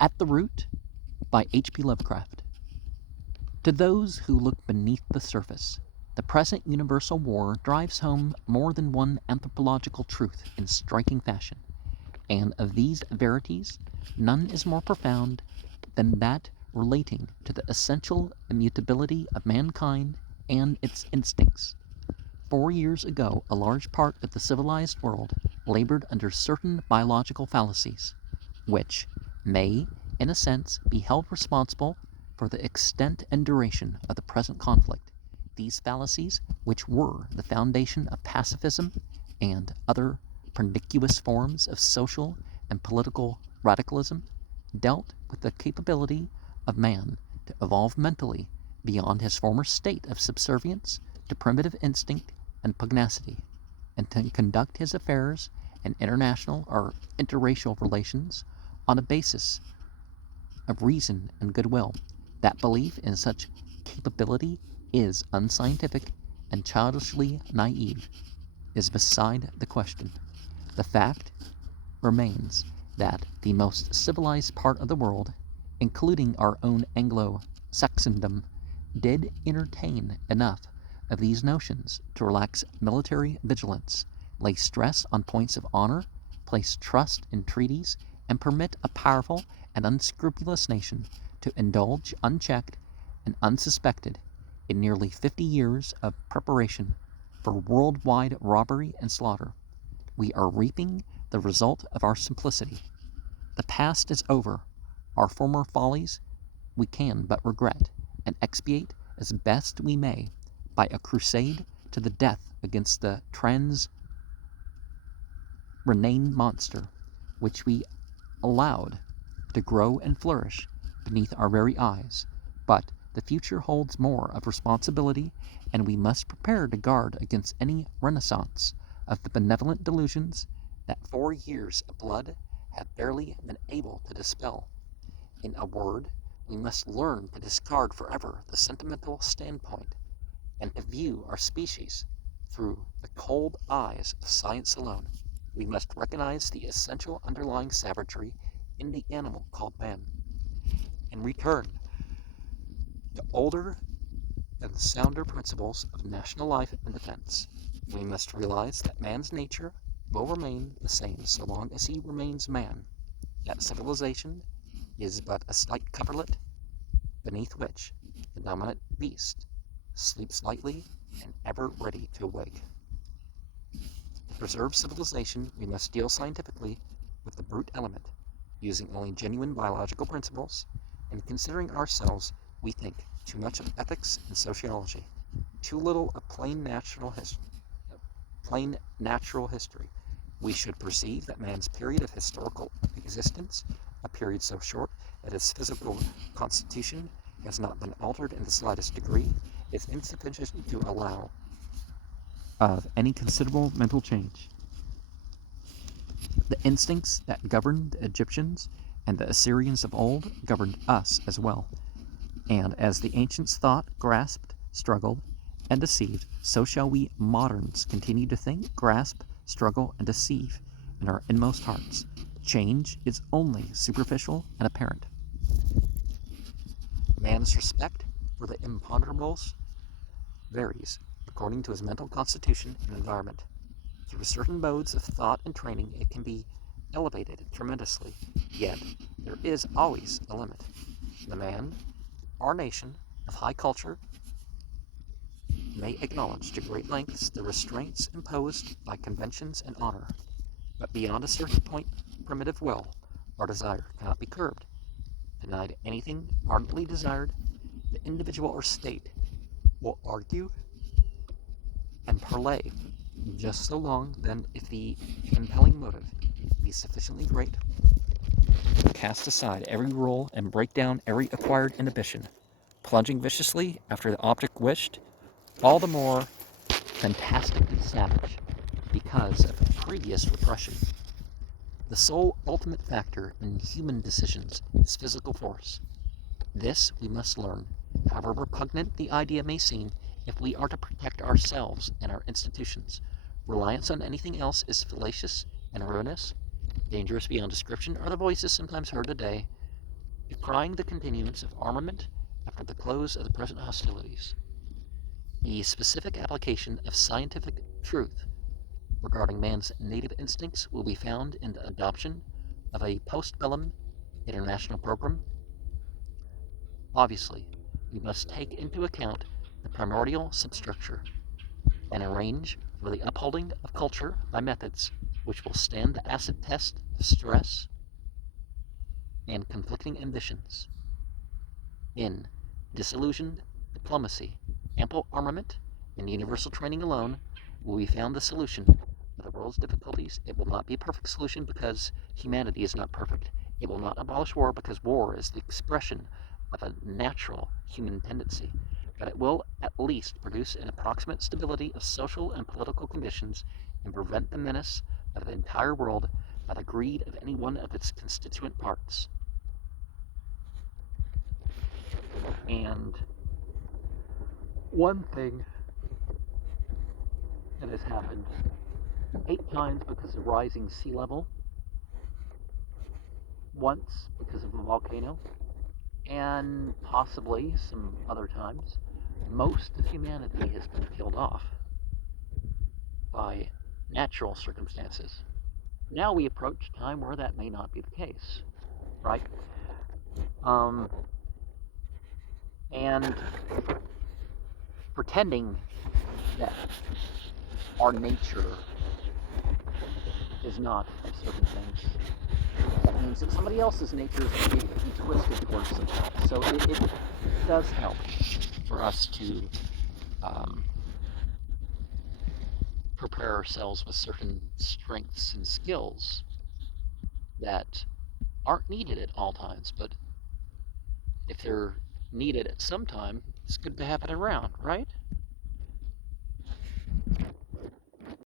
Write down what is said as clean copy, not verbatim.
At the Root by H.P. Lovecraft. To those who look beneath the surface, the present universal war drives home more than one anthropological truth in striking fashion, and of these verities none is more profound than that relating to the essential immutability of mankind and its instincts. 4 years ago, a large part of the civilized world labored under certain biological fallacies, which may, in a sense, be held responsible for the extent and duration of the present conflict. These fallacies, which were the foundation of pacifism and other pernicious forms of social and political radicalism, dealt with the capability of man to evolve mentally beyond his former state of subservience to primitive instinct and pugnacity, and to conduct his affairs in international or interracial relations on a basis of reason and goodwill. That belief in such capability is unscientific and childishly naive, is beside the question. The fact remains that the most civilized part of the world, including our own Anglo-Saxondom, did entertain enough of these notions to relax military vigilance, lay stress on points of honor, place trust in treaties, and permit a powerful and unscrupulous nation to indulge unchecked and unsuspected in nearly 50 years of preparation for worldwide robbery and slaughter. We are reaping the result of our simplicity. The past is over. Our former follies we can but regret and expiate as best we may by a crusade to the death against the trans-Rhenane monster, which we allowed to grow and flourish beneath our very eyes. But the future holds more of responsibility, and we must prepare to guard against any renaissance of the benevolent delusions that 4 years of blood have barely been able to dispel. In a word, we must learn to discard forever the sentimental standpoint, and to view our species through the cold eyes of science alone. We must recognize the essential underlying savagery in the animal called man, and return to older and sounder principles of national life and defense. We must realize that man's nature will remain the same so long as he remains man, that civilization is but a slight coverlet beneath which the dominant beast sleeps lightly and ever ready to awake. To preserve civilization, we must deal scientifically with the brute element, using only genuine biological principles, and considering ourselves, we think, too much of ethics and sociology, too little of plain natural history. We should perceive that man's period of historical existence, a period so short that his physical constitution has not been altered in the slightest degree, is insufficient to allow of any considerable mental change. The instincts that governed the Egyptians and the Assyrians of old governed us as well. And as the ancients thought, grasped, struggled, and deceived, so shall we moderns continue to think, grasp, struggle, and deceive in our inmost hearts. Change is only superficial and apparent. Man's respect for the imponderables varies according to his mental constitution and environment. Through certain modes of thought and training, it can be elevated tremendously, yet there is always a limit. The man, our nation, of high culture, may acknowledge to great lengths the restraints imposed by conventions and honor, but beyond a certain point, primitive will or desire cannot be curbed. Denied anything ardently desired, the individual or state will argue and parley just so long, then if the compelling motive be sufficiently great, cast aside every rule and break down every acquired inhibition, plunging viciously after the object wished, all the more fantastically savage because of previous repression. The sole ultimate factor in human decisions is physical force. This we must learn, however repugnant the idea may seem, if we are to protect ourselves and our institutions. Reliance on anything else is fallacious and ruinous. Dangerous beyond description are the voices sometimes heard today decrying the continuance of armament after the close of the present hostilities. A specific application of scientific truth regarding man's native instincts will be found in the adoption of a postbellum international program. Obviously, we must take into account the primordial substructure and arrange for the upholding of culture by methods which will stand the acid test of stress and conflicting ambitions. In disillusioned diplomacy, ample armament, and universal training alone will be found the solution of the world's difficulties. It will not be a perfect solution because humanity is not perfect. It will not abolish war because war is the expression of a natural human tendency. But it will at least produce an approximate stability of social and political conditions and prevent the menace of the entire world by the greed of any one of its constituent parts. And one thing that has happened 8 times because of rising sea level, once because of a volcano, and possibly some other times, most of humanity has been killed off by natural circumstances. Now we approach a time where that may not be the case, right? And pretending that our nature is not of certain things, that means that somebody else's nature is going to be twisted towards something. So it does help for us to prepare ourselves with certain strengths and skills that aren't needed at all times, but if they're needed at some time, it's good to have it around, right?